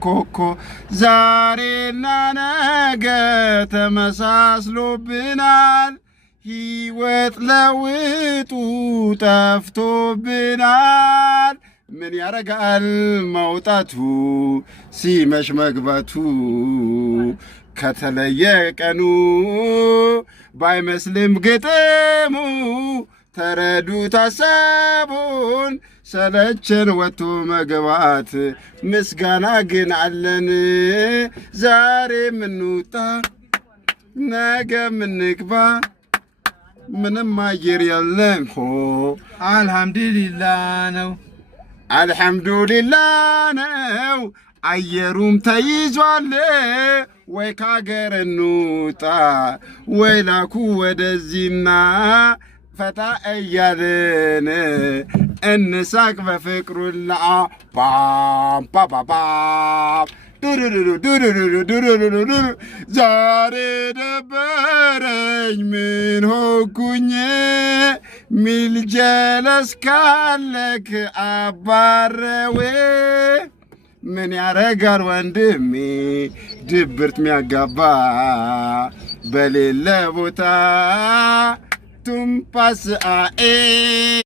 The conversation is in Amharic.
ኮኮ ዛሬና ነገ ተመሳስሎብናል ሕይወት ለውጡ ጠፍቶብናል ምን ያረጋል መውጣቱ ሲመሽ መግባቱ ከተለየ ቀኑ ባይመስልም ግጥሙ ተረዱት ሐሳቡን ሰለቸን ወጥቶ መግባት ምስጋና ግን አለን ዛሬ ምንውጣ ነገ ምንግባ ምንም አየር የለም ሆ አልሐምዱሊላህ ነው አልሐምዱሊላህ ነው አየሩም ተይዟል ወይ ካገር እንውጣ ወይ ላኩ ወደዚህና ፈታ እያልን እንሳቅ በፍቅሩላ ፓም ፓፓፓም ዛሬ ደበረኝ ምን ሆንኩኝ ሚል ጀለስ ካለክ አባረዌ ምን ያረጋል ወንድሜ ድብርት ሚያጋባ በሌለ ቦታ ቱምፓስ አኤ